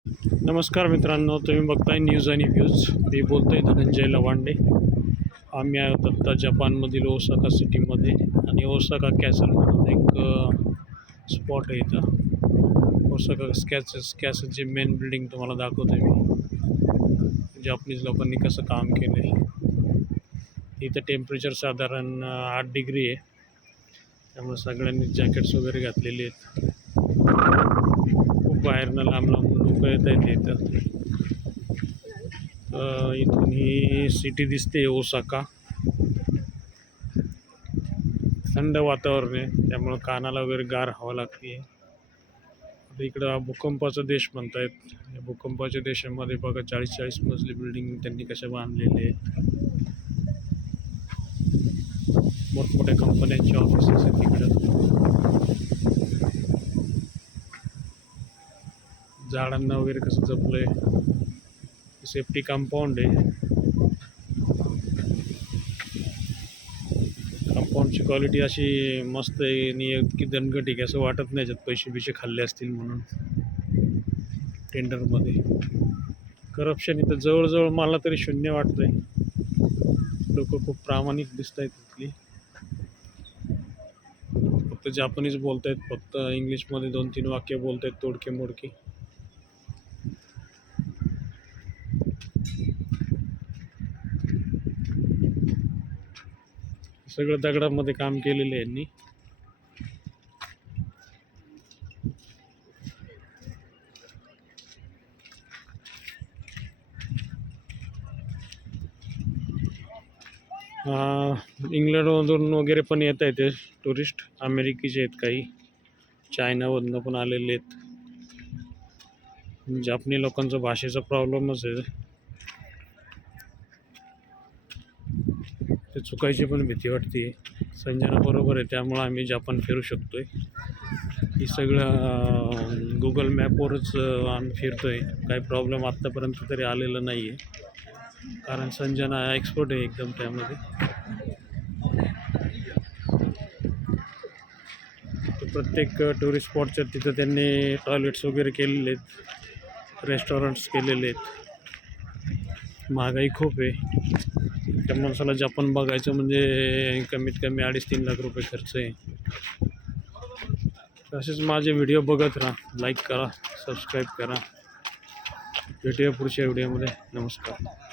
नमस्कार मित्रांनो, तुम्ही बघताय न्यूज आणि व्ह्यूज. मी बोलतोय धनंजय लवांडे. आम्ही आहोत आत्ता जपानमधील ओसाका सिटीमध्ये आणि ओसाका कॅसल म्हणून एक स्पॉट आहे इथं. ओसाका कॅसलची मेन बिल्डिंग तुम्हाला दाखवतोय मी. जपानीज लोकांनी कसं काम केलं आहे. इथं टेम्परेचर साधारण 8 डिग्री आहे, त्यामुळे सगळ्यांनी जॅकेट्स वगैरे घातलेले आहेत. खूप बाहेरनं लांब लांब लोक येत आहेत इथं. इथून ही सिटी दिसते ओसाका. थंड वातावरण आहे, त्यामुळं कानाला वगैरे गार हवा लागते. आता इकडं भूकंपाचा देश म्हणतायत. या भूकंपाच्या देशामध्ये बघा 40-40 मजली बिल्डिंग त्यांनी कशा बांधलेले आहेत. मोठमोठ्या कंपन्यांचे ऑफिसेस आहेत तिकडं. झाडांना वगैरे कसं जपलंय. सेफ्टी कंपाऊंड आहे. कंपाऊंडची क्वालिटी अशी मस्त आहे आणि की दणकट आहे, असं वाटत नाही ज्यात पैसे बिशे खाल्ले असतील म्हणून. टेंडरमध्ये करप्शन इथं जवळजवळ मला तरी शून्य वाटतंय. लोक खूप प्रामाणिक दिसत आहेत तिथली. फक्त जापानीज बोलतायत, फक्त इंग्लिशमध्ये 2-3 वाक्य बोलतायत तोडके मोडके. सगळं दगडामध्ये काम केलेलं आहे यांनी. इंग्लंडमधून वगैरे पण येत आहेत टुरिस्ट. अमेरिकेचे आहेत, काही चायनामधनं पण आलेले आहेत. जापनी लोकांचा भाषेचा प्रॉब्लेमच आहे. ते चुकायची पण भीती वाटते. संजना बरोबर आहे, त्यामुळं आम्ही जपान फिरू शकतोय. ही सगळं गुगल मॅपवरच आम्ही फिरतोय. काही प्रॉब्लेम आत्तापर्यंत तरी आलेला नाही आहे, कारण संजना एक्सपर्ट आहे एकदम त्यामध्ये. प्रत्येक टुरिस्ट स्पॉटच्या तिथं त्यांनी टॉयलेट्स वगैरे केलेले आहेत, रेस्टॉरंट्स केलेले आहेत. महागाई खूप आहे. त्या माणसाला जपान बघायचं म्हणजे कमीत कमी 2.5-3 लाख रुपये खर्च आहे. तसेच माझे व्हिडिओ बघत राहा, लाईक करा, सबस्क्राईब करा. भेटूया पुढच्या व्हिडिओमध्ये. नमस्कार.